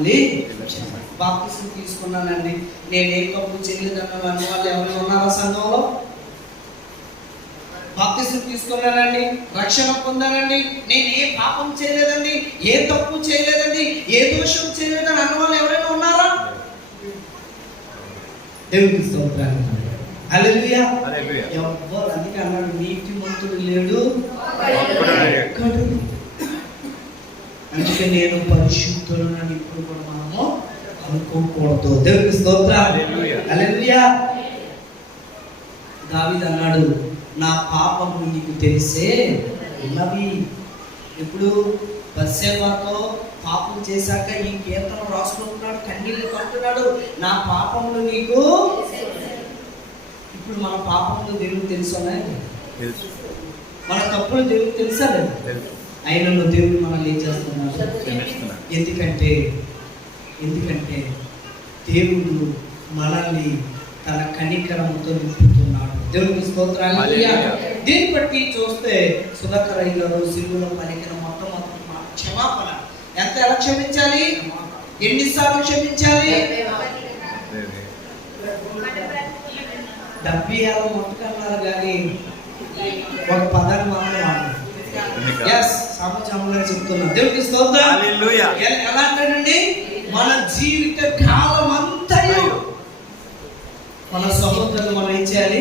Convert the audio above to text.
మమ్మల్ని బాప్తిసం తీసుకున్నానండి, నేను ఏ తప్పు చేయలేదన్న వాళ్ళు ఎవరైనా ఉన్నారా సంఘంలో? బాప్తిసం తీసుకున్నానండి, రక్షణ పొందానండి, నేను ఏ పాపం చేయలేదండి, ఏ తప్పు చేయలేదండి, ఏ దోషం చేయలేదని అన్న వాళ్ళు ఎవరైనా ఉన్నారా? దేవునికి స్తోత్రాలు. హల్లెలూయా. ఎవ్వరు, అందుకే అన్నాడు నీతిమంతుడు లేడు. అందుకే నేను పరిశుద్ధులను ఇప్పుడు కూడా మనము అనుకోకూడదు. దేవునికి స్తోత్రాలు. హల్లెలూయా. దావీదు అన్నాడు, నా పాపము నీకు తెలిసే ఉన్నవి. ఇప్పుడు బత్షెబాతో పాపం చేశాక ఈ కీర్తన రాసుకుంటున్నాడు, కన్నీళ్ళు కంటున్నాడు, నా పాపములు నీకు. ఇప్పుడు మన పాపములు దేవుడికి తెలుసునా? మన తప్పులు దేవుడికి తెలుసా? అయినను దేవుడు మనల్ని ఏం చేస్తున్నాడు? ఎందుకంటే దేవుడు మనల్ని తన కనికరముతో నింపుతున్నాడు. దేవునికి స్తోత్రాలు. దీన్ని బట్టి చూస్తే సుధాకర్ అయ్య గారు సిలువలో పలికిన మొట్టమొదటి మాట క్షమాపణ. ఎలా క్షమించాలి? ఎన్నిసార్లు క్షమించాలి? 70 మొట్టకన్నారు కానీ ఒక పదాన్ని మాత్రం వాడారు. సామచాములుగా చెప్తున్నా. దేవునికి స్తోత్రం. ఎలా అంటాడండి? మన జీవిత కాలం అంతా మన సహోదరులు మనం ఏం చేయాలి?